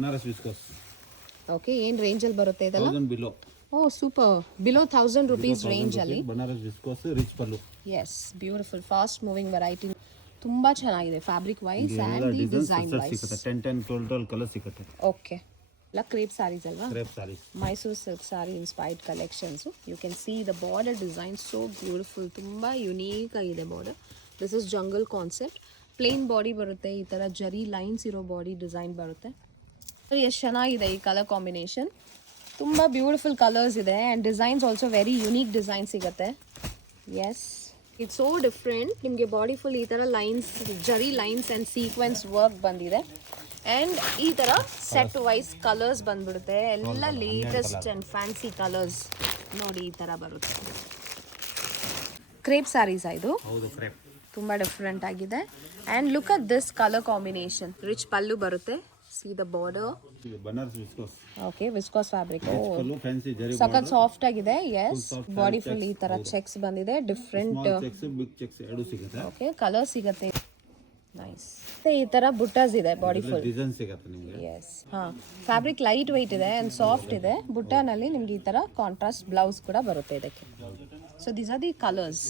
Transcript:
Banaras viscose okay, ಏನು ರೇಂಜಲ್ಲಿ ಬರುತ್ತೆ ಇದೆಲ್ಲ? 1000 below. Oh super, below 1000 rupees ರೇಂಜಲ್ಲಿ. Banaras viscose rich pallu. Yes, beautiful fast moving variety, ತುಂಬ ಚೆನ್ನಾಗಿದೆ fabric wise and the design wise. ಸಿಗುತ್ತೆ 10 12 ಕಲರ್ ಸಿಗುತ್ತೆ. ಓಕೆ, ಎಲ್ಲ ಕ್ರೇಪ್ ಸ್ಯಾರೀಸ್ ಅಲ್ವಾ? Crepe sarees. Mysuru silk sari inspired collections. You can see the border design so beautiful, ತುಂಬ unique ಆಗಿದೆ border. This is jungle concept. Plain body ಬರುತ್ತೆ, ಈ ಥರ ಜರಿ ಲೈನ್ಸ್ ಇರೋ ಬಾಡಿ ಡಿಸೈನ್ ಬರುತ್ತೆ. ಎಷ್ಟು ಚೆನ್ನಾಗಿದೆ ಈ ಕಲರ್ ಕಾಂಬಿನೇಷನ್, ತುಂಬ ಬ್ಯೂಟಿಫುಲ್ ಕಲರ್ಸ್ ಇದೆ and designs also very unique design ಸಿಗುತ್ತೆ. Yes, it's so different. ನಿಮಗೆ ಬಾಡಿ ಫುಲ್ ಈ ಥರ lines, zari lines and sequence work ಬಂದಿದೆ ಆ್ಯಂಡ್ ಈ ಥರ ಸೆಟ್ ವೈಸ್ ಕಲರ್ಸ್ ಬಂದ್ಬಿಡುತ್ತೆ. ಎಲ್ಲ ಲೇಟೆಸ್ಟ್ ಆ್ಯಂಡ್ ಫ್ಯಾನ್ಸಿ ಕಲರ್ಸ್ ನೋಡಿ, ಈ ಥರ ಬರುತ್ತೆ. ಕ್ರೇಪ್ ಸ್ಯಾರೀಸ್ ಇದು, ಹೌದು ಕ್ರೇಪ್. ತುಂಬ ಡಿಫ್ರೆಂಟ್ ಆಗಿದೆ and look at this colour combination. Rich pallu ಬರುತ್ತೆ. See the border. Banaras viscose. Okay, viscose fabric. Pallu fancy zari ಸಖತ್ ಸಾಫ್ಟ್ ಆಗಿದೆ. ಎಸ್, ಬಾಡಿ ಫುಲ್ ಈ ತರ ಚೆಕ್ಸ್ ಬಂದಿದೆ. ಡಿಫ್ರೆಂಟ್ ಚೆಕ್ಸ್, ಬಿಗ್ ಚೆಕ್ಸ್ ಎರಡು ಸಿಗುತ್ತೆ. ಓಕೆ, ಕಲರ್ ಸಿಗುತ್ತೆ. ನೈಸ್. ಮತ್ತೆ ಈ ತರ ಬುಟ್ಟಾಸ್ ಇದೆ ಬಾಡಿ ಫುಲ್. ಡಿಸೈನ್ ಸಿಗುತ್ತೆ ನಿಮಗೆ. ಎಸ್, ಹಾ, ಫ್ಯಾಬ್ರಿಕ್ ಲೈಟ್ ವೆಯ್ಟ್ ಇದೆ ಅಂಡ್ ಸಾಫ್ಟ್ ಇದೆ. ಬುಟ್ಟಾನಲ್ಲಿ ನಿಮ್ಗೆ ಈ ತರ ಕಾಂಟ್ರಾಸ್ಟ್ ಬ್ಲೌಸ್ ಕೂಡ ಬರುತ್ತೆ ಇದಕ್ಕೆ. So these are the colours.